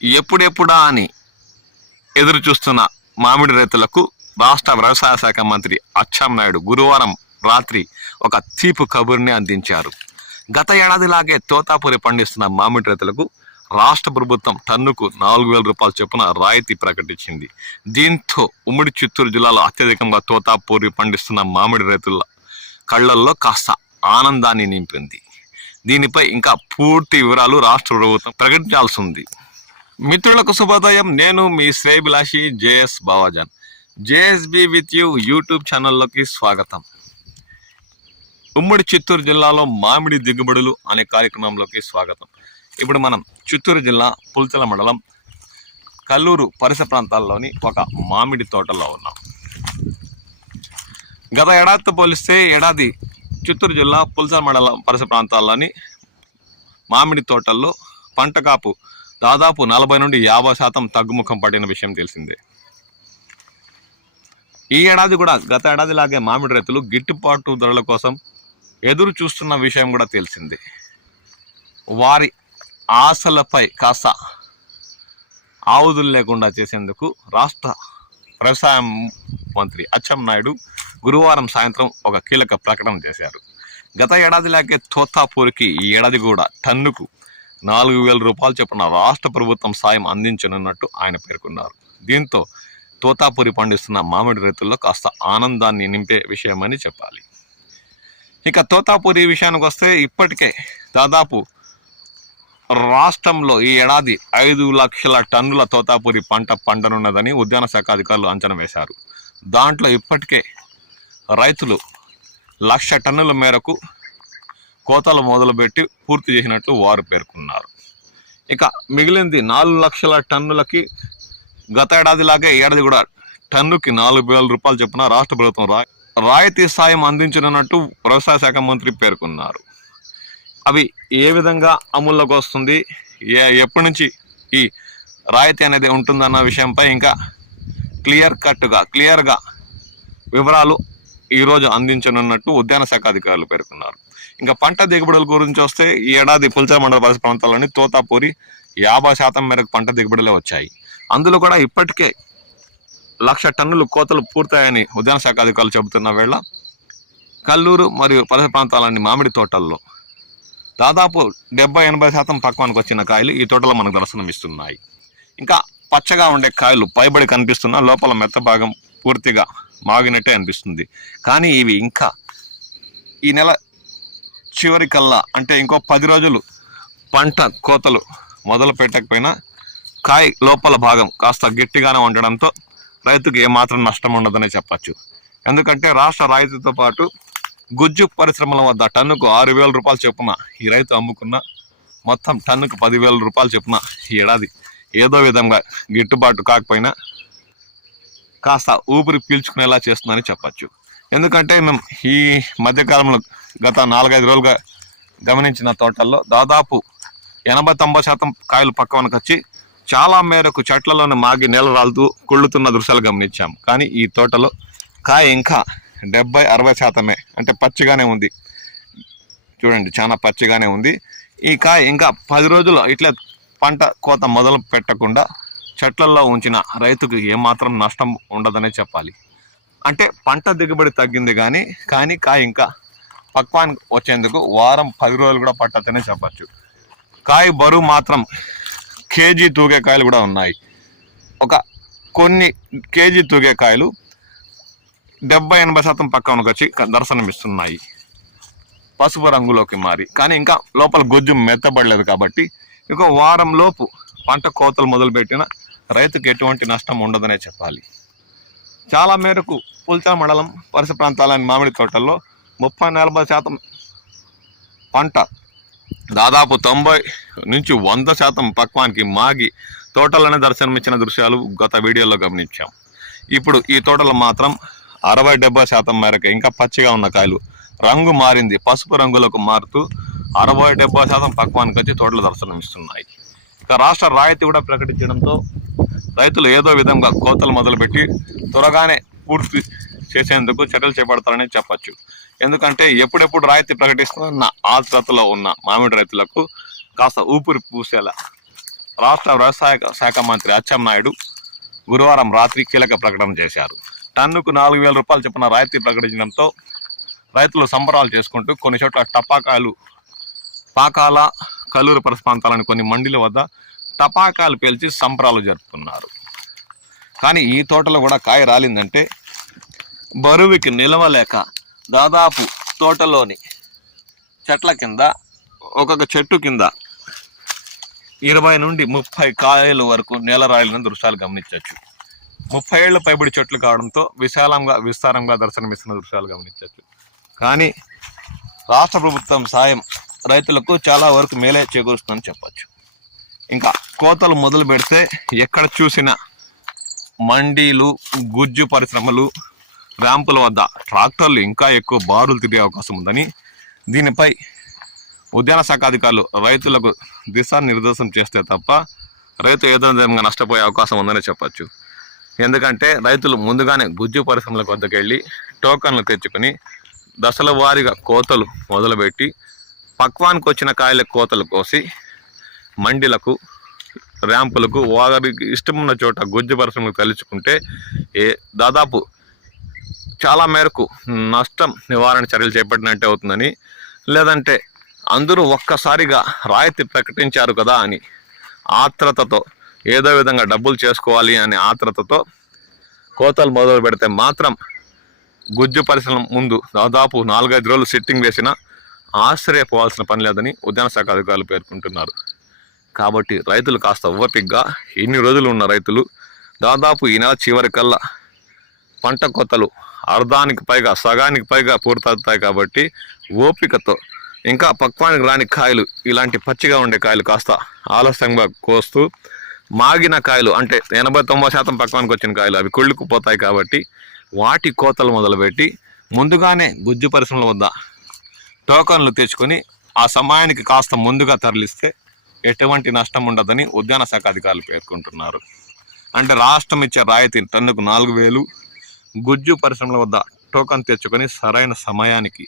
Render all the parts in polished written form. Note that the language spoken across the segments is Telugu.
ఎప్పుడెప్పుడా అని ఎదురు చూస్తున్న మామిడి రైతులకు రాష్ట్ర వ్యవసాయ శాఖ మంత్రి అచ్చెన్నాయుడు గురువారం రాత్రి ఒక తీపి కబుర్ని అందించారు. గత ఏడాదిలాగే తోతాపురి పండిస్తున్న మామిడి రైతులకు రాష్ట్ర ప్రభుత్వం టన్నుకు 4,000 రూపాయల చొప్పున రాయితీ ప్రకటించింది. దీంతో ఉమ్మడి చిత్తూరు జిల్లాలో అత్యధికంగా తోతాపురి పండిస్తున్న మామిడి రైతుల కళ్లల్లో కాస్త ఆనందాన్ని నింపింది. దీనిపై ఇంకా పూర్తి వివరాలు రాష్ట్ర ప్రభుత్వం ప్రకటించాల్సి ఉంది. మిత్రులకు శుభోదయం. నేను మీ శ్రేయభిలాషి JS Bavajan. JSB with you YouTube ఛానల్లోకి స్వాగతం. ఉమ్మడి చిత్తూరు జిల్లాలో మామిడి దిగుబడులు అనే కార్యక్రమంలోకి స్వాగతం. ఇప్పుడు మనం చిత్తూరు జిల్లా పుల్చల మండలం కల్లూరు పరిసర ప్రాంతాల్లోని ఒక మామిడి తోటలో ఉన్నాం. గత ఏడాదితో పోలిస్తే ఏడాది చిత్తూరు జిల్లా పుల్చల మండలం పరిసర ప్రాంతాల్లోని మామిడి తోటల్లో పంట కాపు దాదాపు 40 నుండి 50% తగ్గుముఖం పడిన విషయం తెలిసిందే. ఈ ఏడాది కూడా గత ఏడాదిలాగే మామిడి రైతులు గిట్టుబాటు ధరల కోసం ఎదురు చూస్తున్న విషయం కూడా తెలిసిందే. వారి ఆశలపై కాస్త ఆవుదులు లేకుండా చేసేందుకు రాష్ట్ర వ్యవసాయ మంత్రి అచ్చెన్నాయుడు గురువారం సాయంత్రం ఒక కీలక ప్రకటన చేశారు. గత ఏడాదిలాగే తోతాపూరికి ఈ ఏడాది కూడా టన్నుకు 4,000 రూపాయలు చొప్పున రాష్ట్ర ప్రభుత్వం సాయం అందించనున్నట్టు ఆయన పేర్కొన్నారు. దీంతో తోతాపూరి పండిస్తున్న మామిడి రైతుల్లో కాస్త ఆనందాన్ని నింపే విషయమని చెప్పాలి. ఇక తోతాపూరి విషయానికి వస్తే ఇప్పటికే దాదాపు రాష్ట్రంలో ఈ ఏడాది 5 లక్షల టన్నుల తోతాపూరి పంట పండనున్నదని ఉద్యాన శాఖ అధికారులు అంచనా వేశారు. దాంట్లో ఇప్పటికే రైతులు 1,00,000 టన్నుల మేరకు కోతలు మొదలుపెట్టి పూర్తి చేసినట్లు వారు పేర్కొన్నారు. ఇక మిగిలింది 4 లక్షల టన్నులకి గత ఏడాదిలాగే ఏడాది కూడా టన్నుకి 4,000 రూపాయలు చొప్పున రాష్ట్ర ప్రభుత్వం రాయితీ సాయం అందించనున్నట్టు వ్యవసాయ శాఖ మంత్రి పేర్కొన్నారు. అవి ఏ విధంగా అమల్లోకి వస్తుంది, ఎప్పటి నుంచి ఈ రాయితీ అనేది ఉంటుందన్న విషయంపై ఇంకా క్లియర్గా వివరాలు ఈరోజు అందించనున్నట్టు ఉద్యాన శాఖ అధికారులు పేర్కొన్నారు. ఇంకా పంట దిగుబడుల గురించి వస్తే ఈ ఏడాది పుల్చల మండల పరిసర ప్రాంతాల్లోని తోతాపూరి 50% మేరకు పంట దిగుబడులే వచ్చాయి. అందులో కూడా ఇప్పటికే 1,00,000 టన్నులు కోతలు పూర్తయ్యాయని ఉద్యాన శాఖ అధికారులు చెబుతున్న వేళ కల్లూరు మరియు పరిసర ప్రాంతాలని మామిడి తోటల్లో దాదాపు 70-80% పక్వానికి వచ్చిన కాయలు ఈ తోటలో మనకు దర్శనమిస్తున్నాయి. ఇంకా పచ్చగా ఉండే కాయలు పైబడి కనిపిస్తున్న లోపల మెత్త భాగం పూర్తిగా మాగినట్టే అనిపిస్తుంది. కానీ ఇవి ఇంకా ఈ నెల చివరి కల్లా అంటే ఇంకో 10 రోజులు పంట కోతలు మొదలు పెట్టకపోయినా కాయ లోపల భాగం కాస్త గట్టిగానే ఉండడంతో రైతుకు ఏమాత్రం నష్టం ఉండదనే చెప్పచ్చు. ఎందుకంటే రాష్ట్ర రాయితీతో పాటు గుజ్జు పరిశ్రమల వద్ద టన్నుకు 6,000 రూపాయలు చొప్పున ఈ రైతు అమ్ముకున్న మొత్తం టన్నుకు 10,000 రూపాయలు చొప్పున ఈ ఏడాది ఏదో విధంగా గిట్టుబాటు కాకపోయినా కాస్త ఊపిరి పీల్చుకునేలా చేస్తుందని చెప్పచ్చు. ఎందుకంటే మేము ఈ మధ్యకాలంలో గత 4-5 రోజులుగా గమనించిన తోటల్లో దాదాపు 80-90% కాయలు పక్కవనకు వచ్చి చాలా మేరకు చెట్లలోనే మాగి నేల రాలుతూ కుళ్ళుతున్న దృశ్యాలు గమనించాం. కానీ ఈ తోటలో కాయ ఇంకా 70-60% అంటే పచ్చిగానే ఉంది. చూడండి, చాలా పచ్చిగానే ఉంది. ఈ కాయ ఇంకా 10 రోజులు ఇట్లా పంట కోత మొదలు పెట్టకుండా చెట్లల్లో ఉంచిన రైతుకు ఏమాత్రం నష్టం ఉండదనే చెప్పాలి. అంటే పంట దిగుబడి తగ్గింది కానీ కాయ ఇంకా పక్వానికి వచ్చేందుకు 1-10 రోజులు కూడా పట్టదనే చెప్పచ్చు. కాయ బరువు మాత్రం కేజీ తూగే కాయలు కూడా ఉన్నాయి. కొన్ని కేజీ తూగే కాయలు 70-80% పక్వానికి వచ్చి దర్శనమిస్తున్నాయి, పసుపు రంగులోకి మారి. కానీ ఇంకా లోపల గుజ్జు మెత్తబడలేదు కాబట్టి ఇంకో 1 వారం లోపు పంట కోతలు మొదలుపెట్టిన రైతుకు ఎటువంటి నష్టం ఉండదనే చెప్పాలి. చాలా మేరకు పుల్చల మండలం పరిసర ప్రాంతాలైన మామిడి తోటల్లో 30-40% పంట దాదాపు 90-100% పక్వానికి మాగి తోటలోనే దర్శనమిచ్చిన దృశ్యాలు గత వీడియోలో గమనించాం. ఇప్పుడు ఈ తోటలో మాత్రం 60-70% మేరకు ఇంకా పచ్చిగా ఉన్న కాయలు రంగు మారింది, పసుపు రంగులకు మారుతూ 60-70% పక్వానికి వచ్చి తోటలు దర్శనమిస్తున్నాయి. ఇక రాష్ట్ర రాయితీ కూడా ప్రకటించడంతో రైతులు ఏదో విధంగా కోతలు మొదలుపెట్టి త్వరగానే పూర్తి చేసేందుకు చర్యలు చేపడతారని చెప్పచ్చు. ఎందుకంటే ఎప్పుడెప్పుడు రాయితీ ప్రకటిస్తున్న ఆతృతలో ఉన్న మామిడి రైతులకు కాస్త ఊపిరి పూసేలా రాష్ట్ర వ్యవసాయ శాఖ మంత్రి అచ్చెన్నాయుడు గురువారం రాత్రి కీలక ప్రకటన చేశారు. టన్నుకు 4,000 రూపాయలు చొప్పున రాయితీ ప్రకటించడంతో రైతులు సంబరాలు చేసుకుంటూ కొన్ని చోట్ల టపాకాయలు పాకాల కల్లూరు పరిసర ప్రాంతాలని కొన్ని మండీల వద్ద టపాకాయలు పేల్చి సంబరాలు జరుపుతున్నారు. కానీ ఈ తోటలో కూడా కాయ రాలిందంటే బరువుకి నిలవలేక దాదాపు తోటలోని చెట్ల కింద ఒక్కొక్క చెట్టు కింద 20 నుండి 30 కాయల వరకు నేల రాలిన దృశ్యాలు గమనించవచ్చు. 30 ఏళ్ల పైబడి చెట్లు కావడంతో విస్తారంగా దర్శనమిస్తున్న దృశ్యాలు గమనించవచ్చు. కానీ రాష్ట్ర ప్రభుత్వం సాయం రైతులకు చాలా వరకు మేలే చేకూరుస్తుందని చెప్పచ్చు. ఇంకా కోతలు మొదలు పెడితే ఎక్కడ చూసినా మండీలు, గుజ్జు పరిశ్రమలు, ర్యాంపుల వద్ద ట్రాక్టర్లు ఇంకా ఎక్కువ బారులు తిరిగే అవకాశం ఉందని, దీనిపై ఉద్యాన శాఖ అధికారులు రైతులకు దిశానిర్దేశం చేస్తే తప్ప రైతు ఏదో విధంగా నష్టపోయే అవకాశం ఉందని చెప్పచ్చు. ఎందుకంటే రైతులు ముందుగానే గుజ్జు పరిశ్రమలకు వద్దకు వెళ్ళి టోకన్లు తెచ్చుకొని దశల వారీగా కోతలు మొదలుపెట్టి పక్వానికి వచ్చిన కాయల కోతలు కోసి మండీలకు, ర్యాంపులకు వారికి ఇష్టం ఉన్న చోట గుజ్జు పరిశ్రమకు తలుచుకుంటే దాదాపు చాలా మేరకు నష్టం నివారణ చర్యలు చేపట్టినట్టే అవుతుందని, లేదంటే అందరూ ఒక్కసారిగా రాయితీ ప్రకటించారు కదా అని ఆత్రతతో ఏదో విధంగా డబ్బులు చేసుకోవాలి అనే ఆత్రతతో కోతలు మొదలు పెడితే మాత్రం గుజ్జు పరిశ్రమ ముందు దాదాపు 4-5 రోజులు సిట్టింగ్ వేసినా ఆశ్చర్యపోవాల్సిన పని లేదని ఉద్యాన శాఖ అధికారులు పేర్కొంటున్నారు. కాబట్టి రైతులు కాస్త ఓపికగా, ఇన్ని రోజులు ఉన్న రైతులు దాదాపు ఈ నెల చివరికల్లా పంట కోతలు అర్ధానికి పైగా, సగానికి పైగా పూర్తవుతాయి. కాబట్టి ఓపికతో ఇంకా పక్వానికి రాని కాయలు, ఇలాంటి పచ్చిగా ఉండే కాయలు కాస్త ఆలస్యంగా కోస్తూ, మాగిన కాయలు అంటే 80-90% పక్వానికి వచ్చిన కాయలు అవి కుళ్ళుకుపోతాయి. కాబట్టి వాటి కోతలు మొదలుపెట్టి ముందుగానే గుజ్జు పరిశ్రమల వద్ద టోకన్లు తెచ్చుకొని ఆ సమయానికి కాస్త ముందుగా తరలిస్తే ఎటువంటి నష్టం ఉండదని ఉద్యాన శాఖ అధికారులు పేర్కొంటున్నారు. అంటే రాష్ట్రం ఇచ్చే రాయితీ టన్నుకు 4,000, గుజ్జు పరిశ్రమల వద్ద టోకన్ తెచ్చుకొని సరైన సమయానికి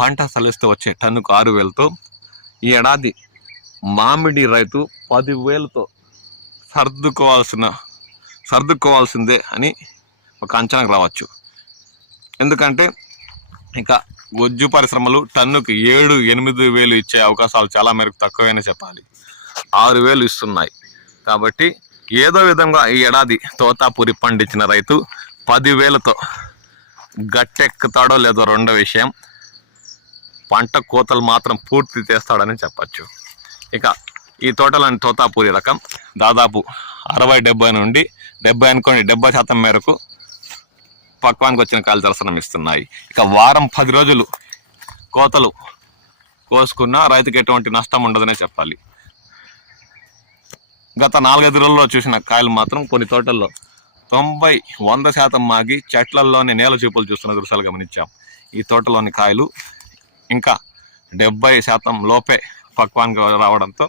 పంట సలిస్తే వచ్చే టన్నుకు 6,000తో ఈ ఏడాది మామిడి రైతు 10,000తో సర్దుకోవాల్సిందే అని ఒక అంచనాకు రావచ్చు. ఎందుకంటే ఇంకా గుజ్జు పరిశ్రమలు టన్నుకు 7-8 ఇచ్చే అవకాశాలు చాలా మేరకు తక్కువైనా చెప్పాలి. 6,000 ఇస్తున్నాయి. కాబట్టి ఏదో విధంగా ఈ ఏడాది తోతాపూరి పండించిన రైతు 10,000తో గట్టెక్కుతాడో లేదో రెండో విషయం. పంట కోతలు మాత్రం పూర్తి చేస్తాడని చెప్పచ్చు. ఇక ఈ తోటలోని తోతాపూరి రకం దాదాపు 60-70 నుండి 70 అనుకోండి 70% మేరకు పక్వానికి వచ్చిన కాయలు దర్శనమిస్తున్నాయి. ఇక వారం 10 రోజులు కోతలు కోసుకున్నా రైతుకి ఎటువంటి నష్టం ఉండదనే చెప్పాలి. గత 4-5 రోజుల్లో చూసిన కాయలు మాత్రం కొన్ని తోటల్లో 90-100% మాగి చెట్లల్లోనే నేల చూపులు చూస్తున్న దృశ్యాలు గమనించాం. ఈ తోటలోని కాయలు ఇంకా 70% లోపే పక్వానికి రావడంతో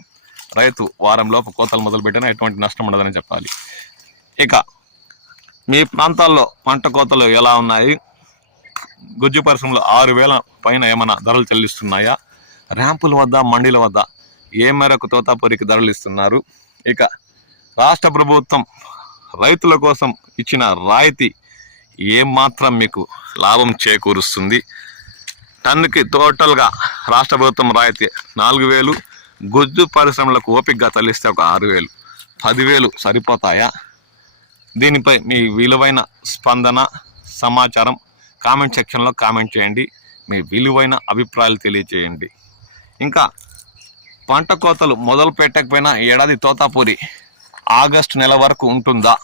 రైతు వారం లోపు కోతలు మొదలుపెట్టినా ఎటువంటి నష్టం ఉండదని చెప్పాలి. ఇక మీ ప్రాంతాల్లో పంట కోతలు ఎలా ఉన్నాయి? గుజ్జు పరిశ్రమలు 6,000 పైన ఏమైనా ధరలు చెల్లిస్తున్నాయా? ర్యాంపుల వద్ద, మండీల వద్ద ఏ మేరకు తోతాపూరికి ధరలు ఇస్తున్నారు? ఇక రాష్ట్ర ప్రభుత్వం రైతుల కోసం ఇచ్చిన రాయితీ ఏమాత్రం మీకు లాభం చేకూరుస్తుంది? టన్నుకి టోటల్గా రాష్ట్ర ప్రభుత్వం రాయితీ 4,000, గుజ్జు పరిశ్రమలకు ఓపికగా తల్లిస్తే ఒక 6,000, 10,000 సరిపోతాయా? దీనిపై మీ విలువైన స్పందన, సమాచారం కామెంట్ సెక్షన్లో కామెంట్ చేయండి. మీ విలువైన అభిప్రాయాలు తెలియచేయండి. ఇంకా పంట కోతలు మొదలు పెట్టకపోయినా ఏడాది తోతాపూరి ఆగస్టు నెల వరకు ఉంటుందా?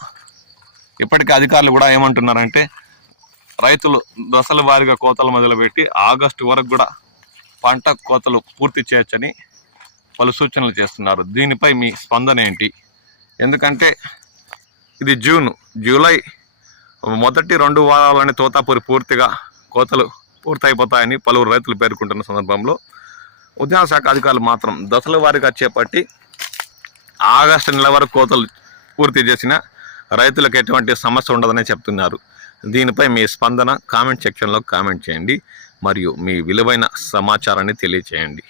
ఇప్పటికే అధికారులు కూడా ఏమంటున్నారంటే రైతులు దశల వారీగా కోతలు మొదలుపెట్టి ఆగస్టు వరకు కూడా పంట కోతలు పూర్తి చేయొచ్చని పలు సూచనలు చేస్తున్నారు. దీనిపై మీ స్పందన ఏంటి? ఎందుకంటే ఇది జూలై మొదటి 2 వారాలని తోతాపూరి పూర్తిగా కోతలు పూర్తయిపోతాయని పలువురు రైతులు పేర్కొంటున్న సందర్భంలో ఉద్యాన శాఖ అధికారులు మాత్రం దశల వారీగా చేపట్టి ఆగస్టు నెల వరకు కోతలు పూర్తి చేసిన రైతులకు ఎటువంటి సమస్య ఉండదని చెప్తున్నారు. దీనిపై మీ స్పందన కామెంట్ సెక్షన్లో కామెంట్ చేయండి. మరియు మీ విలువైన సమాచారాన్ని తెలియచేయండి.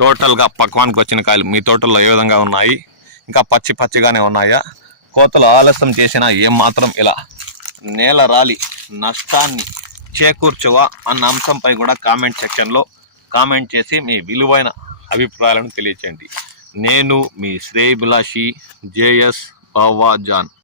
టోటల్గా పక్వానికి వచ్చిన కాయలు మీ తోటల్లో ఏ విధంగా ఉన్నాయి? ఇంకా పచ్చిగానే ఉన్నాయా? కోతలు ఆలస్యం చేసినా ఏమాత్రం ఇలా నేల రాలి నష్టాన్ని చేకూర్చవా అన్న అంశంపై కూడా కామెంట్ సెక్షన్లో కామెంట్ చేసి మీ విలువైన అభిప్రాయాలను తెలియచేయండి. నేను మీ శ్రేయభిలాషి జేఎస్ బావా జాన్.